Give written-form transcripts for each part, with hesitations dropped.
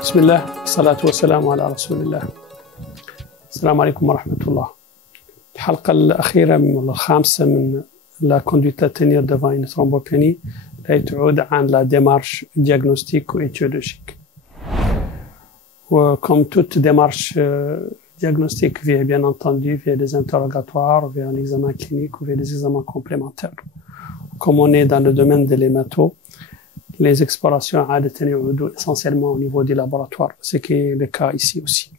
بسم الله والصلاة والسلام على رسول الله. السلام عليكم ورحمة الله. الحلقة الأخيرة الخامسة من la conduite à tenir devant une thrombopénie تعود عن la démarche diagnostique ou étiologique. Comme toute démarche diagnostique via bien entendu via des interrogatoires, via un examen clinique ou via des examens complémentaires. Comme on est dans le domaine de l'hémato, les explorations عادة يعودوا essentiellement au niveau du laboratoire, ce qui est le cas ici aussi.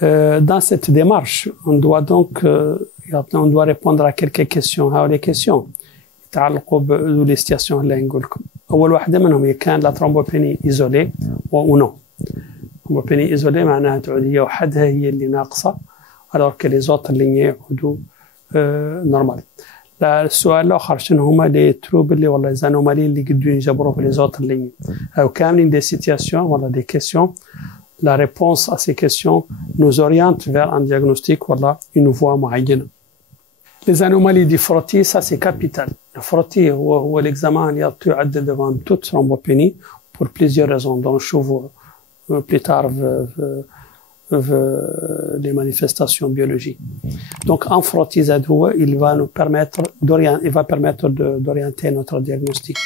Dans cette démarche, on doit donc on doit répondre à quelques questions. هؤلاء questions يتعلقوا بالستياسيون اللي نقول لكم. أول واحدة منهم هي كان لا ثرومبوبيني إيزولي أو نو. ثرومبوبيني إيزولي معناها تعود هي وحدها هي اللي ناقصة alors que les autres lignées يعودوا نورمال. السؤال الآخر شنو هما لي تروبل اللي ولا زانومالي اللي قدروا يجبروا في les autres lignées. أو كاملين des situations ولا des questions. La réponse à ces questions nous oriente vers un diagnostic ولا une voie معينة. Les anomalies du frottis, ça c'est capital. Le frottis هو l'examen اللي يعد devant toute thrombopénie pour plusieurs raisons dont je vous plus tard les manifestations biologiques. Donc en frottis il va nous permettre d'orienter notre diagnostic.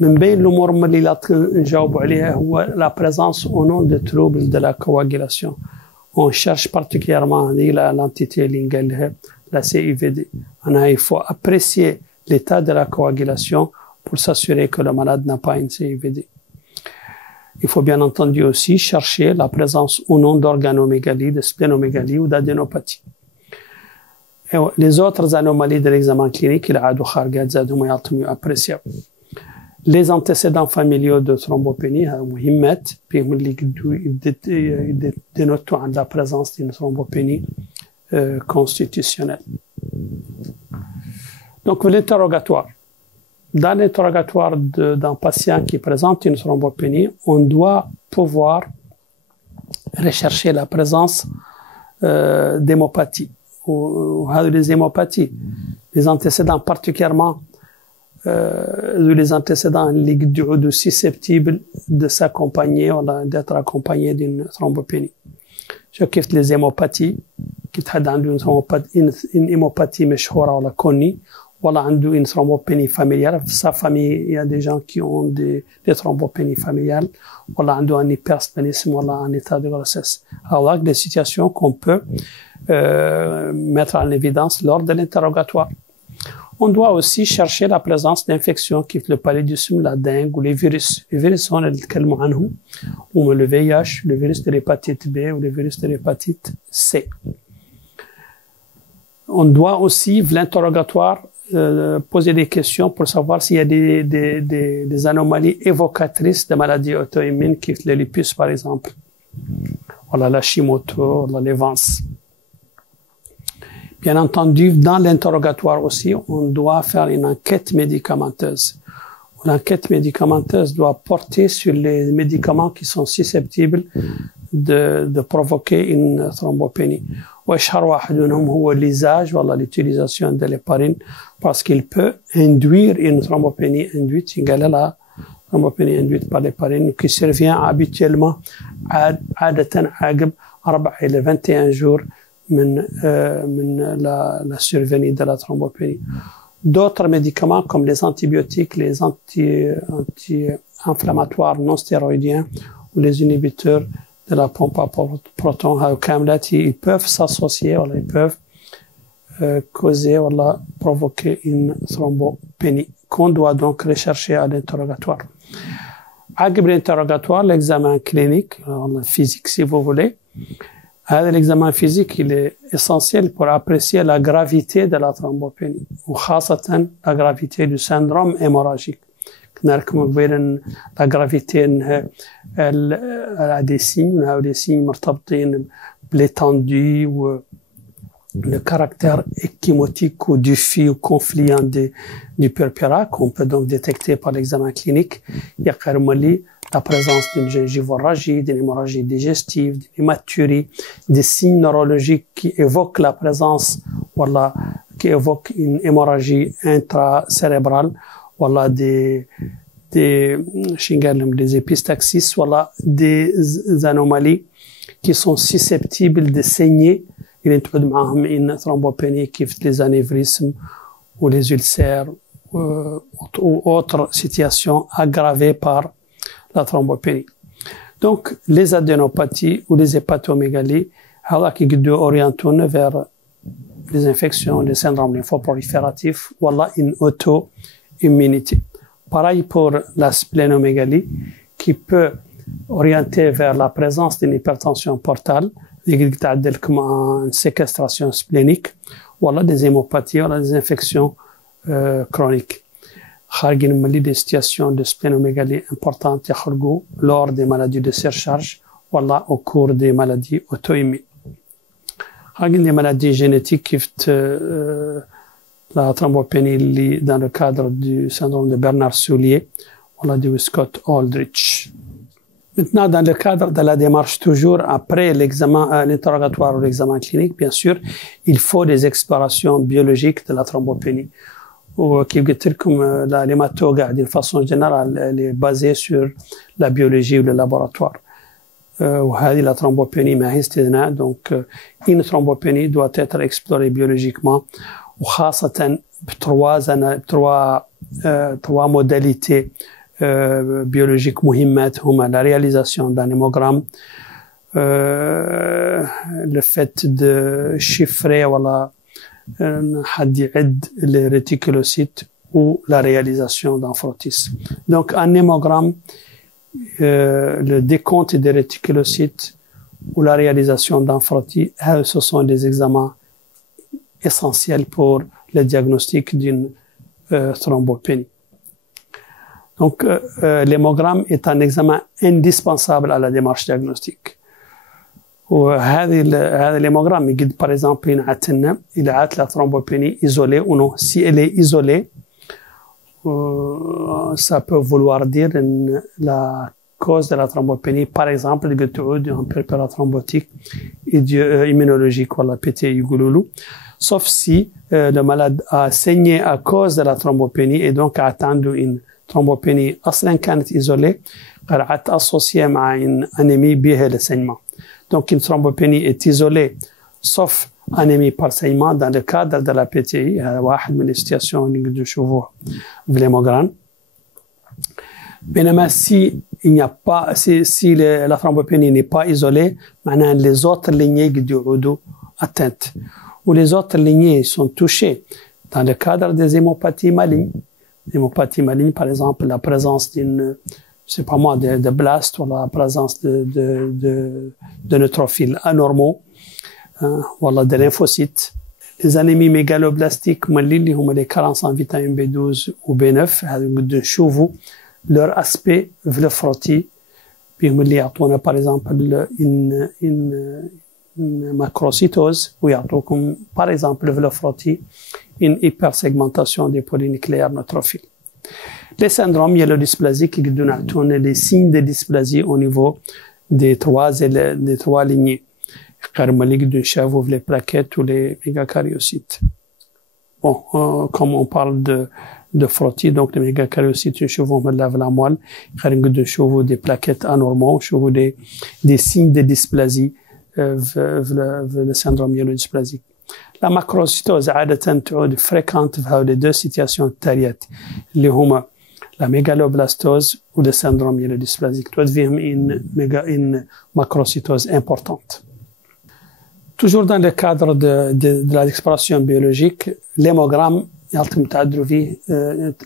من بين الأمور اللي نجاوب عليها هو la présence ou non de troubles de la coagulation. On cherche particulièrement l'entité اللي نقال لها la CIVD. Il faut apprécier l'état de la coagulation pour s'assurer que le malade n'a pas une CIVD. Il faut bien entendu aussi chercher la présence ou non d'organomégalie, de splénomégalie ou d'adénopathie. Les autres anomalies de l'examen clinique, il a mieux apprécié. Les antécédents familiaux de thrombopénie, dénotent la présence d'une thrombopénie constitutionnelle. Donc, l'interrogatoire. Dans l'interrogatoire d'un patient qui présente une thrombopénie, on doit pouvoir rechercher la présence d'hémopathie. Les hémopathies, les antécédents particulièrement les antécédents susceptibles de s'accompagner ou d'être accompagnés d'une thrombopénie. Je kiffe les hémopathies qui une hémopathie مشهورة ولا connue ولا عنده une thrombopénie familiale. Sa famille, il y a des gens qui ont des thrombopénies familiales ولا عنده un hypersplénisme ولا un état de grossesse. Alors des situations qu'on peut mettre en évidence lors de l'interrogatoire. On doit aussi chercher la présence d'infections qui le paludisme, la dengue ou les virus. Les virus sont ou le VIH, le virus de l'hépatite B ou le virus de l'hépatite C. On doit aussi, l'interrogatoire, poser des questions pour savoir s'il y a des anomalies évocatrices de maladies auto-immunes, qui le lupus par exemple, voilà, la Hashimoto, les Vance. Bien entendu, dans l'interrogatoire aussi, on doit faire une enquête médicamenteuse. L'enquête médicamenteuse doit porter sur les médicaments qui sont susceptibles de provoquer une thrombopénie. وأشهر واحد منهم هو l'usage ou l'utilisation de l'héparine parce qu'il peut induire une thrombopénie induite, la thrombopénie induite par l'héparine qui survient habituellement عادة عقب 4 إلى 21 jours من la survenue de la thrombopénie. D'autres médicaments comme les antibiotiques, les anti-inflammatoires non stéroïdiens ou les inhibiteurs de la pompe à protons, ils peuvent s'associer, ils peuvent causer ou provoquer une thrombopénie qu'on doit donc rechercher à l'interrogatoire. Après l'interrogatoire, l'examen clinique, physique si vous voulez, l'examen physique il est essentiel pour apprécier la gravité de la thrombopénie ou la gravité du syndrome hémorragique. La gravité elle a des signes مرتبطين l'étendue ou le caractère échymotique ou diffus ou confluent du purpura qu'on peut donc détecter par l'examen clinique. Il y a la présence d'une gingivorragie, d'une hémorragie digestive, d'une hématurie, des signes neurologiques qui évoquent la présence, voilà, qui évoquent une hémorragie intracérébrale, voilà, des des épistaxis, voilà, des anomalies qui sont susceptibles de saigner. Il y a une thrombopénie qui fait les anévrismes ou les ulcères ou autres situations aggravées par la thrombopénie. Donc, les adénopathies ou les hépatomégalies, qui orientent vers les infections, les syndromes lymphoprolifératifs, voilà une auto-immunité. Pareil pour la splénomégalie, qui peut orienter vers la présence d'une hypertension portale, une séquestration splénique, voilà des hémopathies, voilà des infections chroniques. Des situations de splénomégalie importantes lors des maladies de surcharge, voilà au cours des maladies auto-immunes. Des maladies génétiques, la thrombopénie dans le cadre du syndrome de Bernard-Soulier, voilà du Scott-Aldrich. Maintenant, dans le cadre de la démarche, toujours après l'examen, l'interrogatoire ou l'examen clinique, bien sûr, il faut des explorations biologiques de la thrombopénie. Ou qui comme l'hématoga, d'une façon générale, elle est basée sur la biologie ou le laboratoire. La thrombopénie, donc une thrombopénie doit être explorée biologiquement, وخاصة trois modalités biologiques مهمات هما la réalisation d'un hémogramme, le fait de chiffrer voilà حد يعد les réticulocytes ou la réalisation d'un frottis. Donc un hémogramme, le décompte des réticulocytes ou la réalisation d'un frottis, ce sont des examens essentiels pour le diagnostic d'une thrombopénie. Donc l'hémogramme est un examen indispensable à la démarche diagnostique. وهذا الهيموغرام يقد par exemple ينعتلنا إذا عات la thrombopénie isolée ou non. Si elle est isolée, ça peut vouloir dire la cause de la thrombopénie, par exemple, un préparat thrombotique immunologique, ou la PTI gouloulou, sauf si le malade a saigné à cause de la thrombopénie et donc a atteint une thrombopénie أصلا كانت isolée, قد associée مع une anémie بها le saignement. Donc, une thrombopénie est isolée, sauf anémie par saignement dans le cadre de la PTI. C'est une des situations que nous voyons dans l'hémogramme. Mais si la thrombopénie n'est pas isolée, maintenant les autres lignées sont atteintes. Ou les autres lignées sont touchées dans le cadre des hémopathies malignes. L'hémopathie maligne, par exemple, la présence d'une de blastes ou la présence de neutrophils anormaux, voilà, de lymphocytes. Les anémies mégaloblastiques, les carences en vitamine B12 ou B9, de chevaux, leur aspect vlefroti, puis par exemple une macrocytose, ou par exemple vlefroti, une hypersegmentation des polynucléaires neutrophiles. Les syndromes myélodysplasiques qui donnent les signes de dysplasie au niveau des trois lignées. Les plaquettes ou les mégacaryocytes. Bon, comme on parle de frottis, donc les mégacaryocytes, chevaux me lave la moelle, des plaquettes anormaux, des signes de dysplasie, le syndrome myélodysplasique. La macrocytose عادة تعود fréquente dans les deux situations التاليات اللي هما la mégaloblastose ou le syndrome myélodysplasique. Tout devient une macrocytose importante. Toujours dans le cadre de l'exploration biologique, l'hémogramme,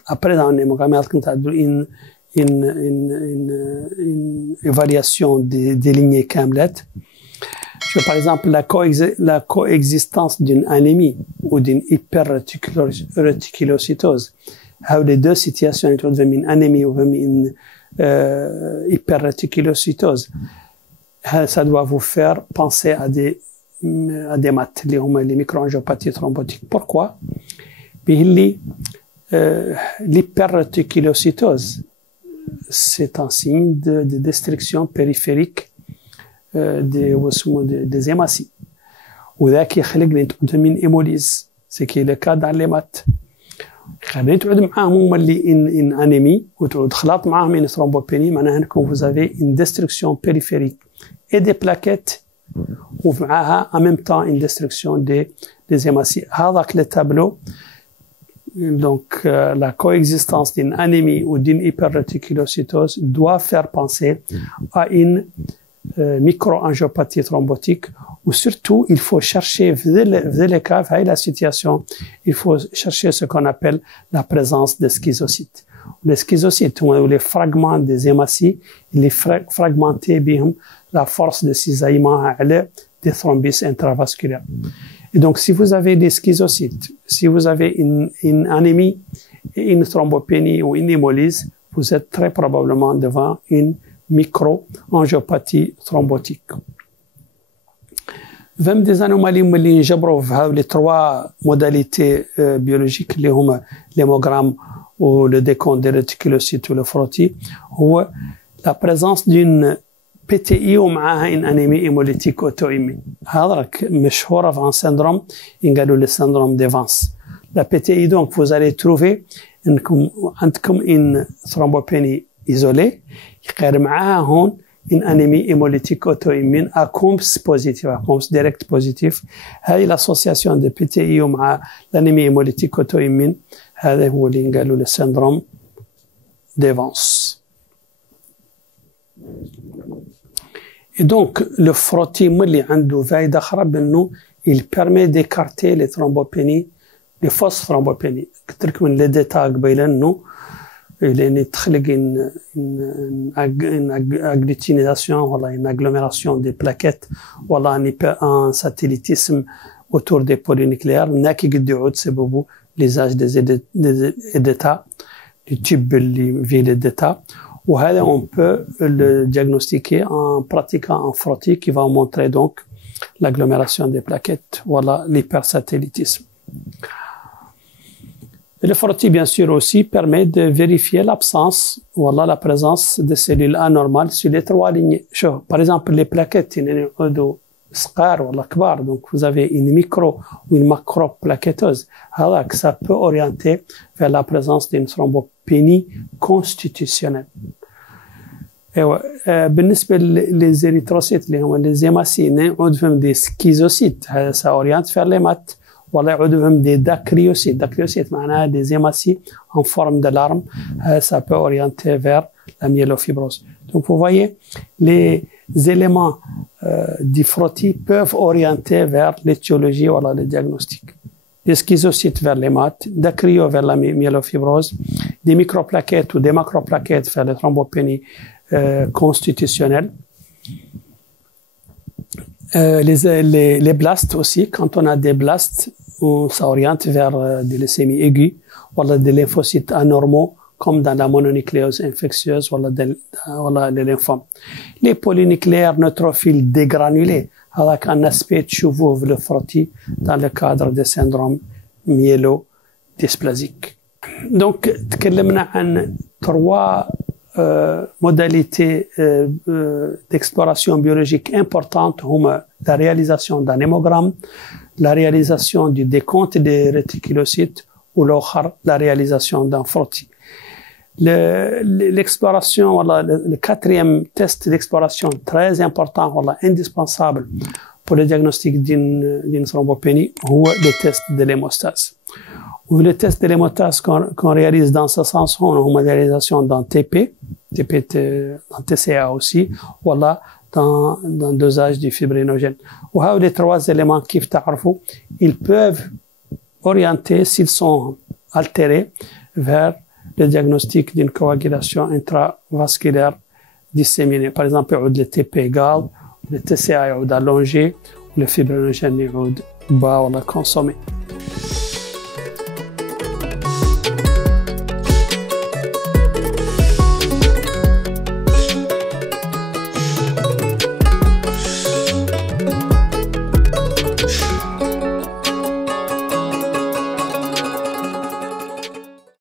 après dans l'hémogramme, une évaluation des lignées Kamlet. Par exemple, la coexistence d'une anémie ou d'une hyperréticulocytose. Les deux situations, une anémie ou une hyperréticulocytose, ça doit vous faire penser à des maths, les microangiopathies thrombotiques. Pourquoi? L'hyperréticulocytose, c'est un signe de destruction périphérique des hématies. وذاك يخلق لنا hémolyse, ce qui est le cas dans les maths. خلينا تعود معاهم هما اللي ان انيمي وتعود خلاط معاهم ان ثرومبوبيني معناها انكم vous avez une destruction périphérique et des plaquettes ومعاها en même temps une destruction des hématies. هذاك le tableau donc la coexistence d'une anémie ou d'une hyperréticulocytose doit faire penser à une microangiopathie thrombotique ou surtout il faut chercher vers les cas, vers la situation, il faut chercher ce qu'on appelle la présence des schizocytes. Les schizocytes ou les fragments des hématies, les fragmentés bien la force de cisaillement des thrombus intravasculaires. Et donc, si vous avez des schizocytes, si vous avez une anémie et une thrombopénie ou une hémolyse, vous êtes très probablement devant une micro-angiopathie thrombotique. Même des anomalies اللي نجبروا في les trois modalités biologiques اللي هما l'hémogramme ou le décompte des réticulocytes ou le frottis هو la présence d'une PTI ومعها une anémie hémolytique auto-immune. هذا مشهورة في un syndrome ينقالوا le syndrome d'Evans. La PTI donc vous allez trouver انكم عندكم une thrombopénie isolée يقارن معها هون une anémie hémolytique auto-immune à COMS positif, à COMS direct positif. هذه l'association de PTI ومع l'anémie hémolytique auto-immune هذا هو اللي نقالوا le syndrome d'Evans. Et donc, le frottis ملي عنده فايدة أخرى بأنه il permet d'écarter les thrombopénies, les fausses thrombopénies. قلت لك من les détails قبيلا أنه لأن تخلق une agglutination ولا une agglomération des plaquettes ولا un satellitisme autour des polynucléaires ناكي قد يعود سببه l'usage des états du tube اللي فيه les états. وهذا on peut le diagnostiquer en pratiquant un frottis qui va montrer donc l'agglomération des plaquettes, voilà l'hypersatellitisme. Et le frottis bien sûr aussi permet de vérifier l'absence, voilà la présence de cellules anormales sur les trois lignées. Par exemple les plaquettes, صغار ولا كبار, donc vous avez une micro ou une macroplaquetteuse. Alors ça peut orienter vers la présence d'une thrombopénie constitutionnelle. بالنسبة للإريثروسيت اللي هم les hématies نعود فيهم des schizocytes, ça oriente vers les maths. ولا يعود فيهم des dacryocytes. Dacryocytes معناها des hématies en forme de larme, ça peut orienter vers la myélofibrose. Donc vous voyez, les éléments du frottis peuvent orienter vers l'étiologie ou le diagnostic. Des schizocytes vers les maths, dacryo vers la myélofibrose, des microplaquettes ou des macroplaquettes vers les thrombopénies constitutionnelles. Les blastes aussi, quand on a des blastes, ça oriente vers des leucémies aiguës ou des lymphocytes anormaux comme dans la mononucléose infectieuse ou les lymphomes. Les polynucléaires neutrophiles dégranulés, avec un aspect تشوفوه في le frottis dans le cadre des syndromes myélodysplasiques. Donc, تكلمنا عن trois modalités d'exploration biologique importantes, هما la réalisation d'un hémogramme, la réalisation du décompte des réticulocytes ou la réalisation d'un frottis. L'exploration, le quatrième test d'exploration très important, indispensable pour le diagnostic d'une thrombopénie, c'est le test de l'hémostase. Le test de l'hémostase qu'on réalise dans ce sens, on a la réalisation d'un dans TCA aussi, voilà, dans dosage du fibrinogène. Les trois éléments كيف تعرفوا, ils peuvent orienter, s'ils sont altérés, vers le diagnostic d'une coagulation intravasculaire disséminée. Par exemple, le TP égal, le TCA est allongé, le fibrinogène est bas ou consommé.